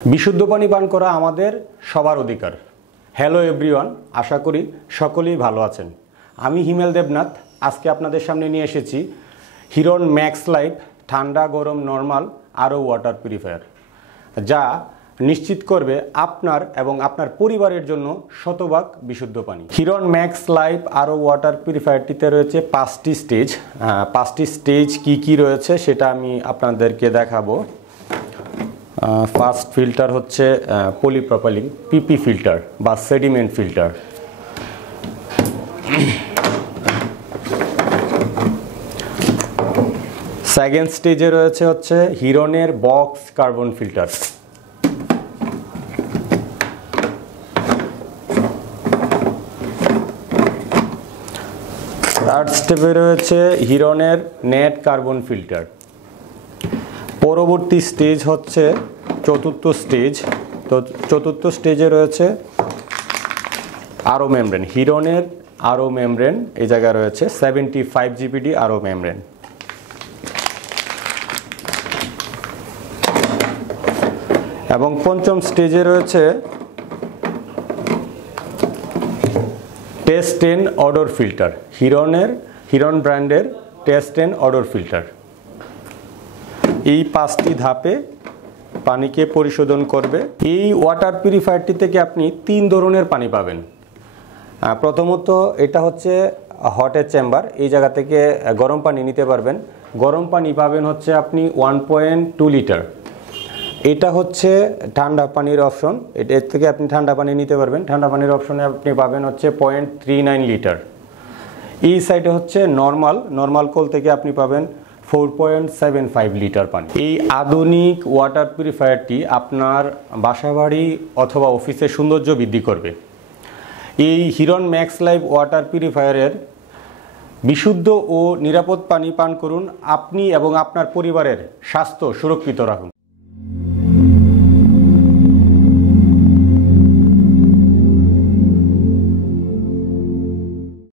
বিশুদ্ধ পানি পান করা আমাদের সবার অধিকার। হ্যালো এভরিওয়ান, আশা করি সকলেই ভালো আছেন। আমি হিমেল দেবনাথ আজকে আপনাদের সামনে নিয়ে এসেছি হিরন ম্যাক্স লাইফ ঠান্ডা গরম নর্মাল আরও ওয়াটার পিউরিফায়ার, যা নিশ্চিত করবে আপনার এবং আপনার পরিবারের জন্য শতভাগ বিশুদ্ধ পানি। হিরন ম্যাক্স লাইফ আরও ওয়াটার পিউরিফায়ারটিতে রয়েছে 5টি স্টেজ। 5টি স্টেজ কি রয়েছে সেটা আমি আপনাদেরকে দেখাবো। ফার্স্ট ফিল্টার হচ্ছে পলিপ্রপাইলিন পিপি ফিল্টার বা সেডিমেন্ট ফিল্টার। সেকেন্ড স্টেজে রয়েছে হচ্ছে হিরনের বক্স কার্বন ফিল্টার। থার্ড স্টেপে রয়েছে হিরনের নেট কার্বন ফিল্টার। পরবর্তী স্টেজ হচ্ছে চতুর্থ স্টেজ। তো চতুর্থ স্টেজে রয়েছে আরও মেমব্রেন, হিরনের আরও মেমব্রেন এই জায়গায় রয়েছে 75 জিপিডি আরও মেমব্রেন। এবং পঞ্চম স্টেজে রয়েছে টেস্ট এন্ড অডর ফিল্টার, হিরন ব্র্যান্ডের টেস্ট এন্ড অডর ফিল্টার। এই 5টি ধাপে পানিকে পরিশোধন করবে। এই ওয়াটার পিউরিফায়ারটি থেকে আপনি 3 ধরনের পানি পাবেন। প্রথমত এটা হচ্ছে হটের চেম্বার, এই জায়গা থেকে গরম পানি নিতে পারবেন। গরম পানি পাবেন হচ্ছে আপনি 1.2 লিটার। এটা হচ্ছে ঠান্ডা পানির অপশন, এর থেকে আপনি ঠান্ডা পানি নিতে পারবেন। ঠান্ডা পানির অপশনে আপনি পাবেন হচ্ছে 0.39 লিটার। এই সাইডে হচ্ছে নর্মাল কল থেকে আপনি পাবেন 4.75 লিটার পানি। এই আধুনিক ওয়াটার পিউরিফায়ারটি আপনার বাসাবাড়ি অথবা অফিসের সৌন্দর্য বৃদ্ধি করবে। এই হিরন ম্যাক্স লাইফ ওয়াটার পিউরিফায়ারের বিশুদ্ধ ও নিরাপদ পানি পান করুন। আপনি এবং আপনার পরিবারের স্বাস্থ্য সুরক্ষিত রাখুন।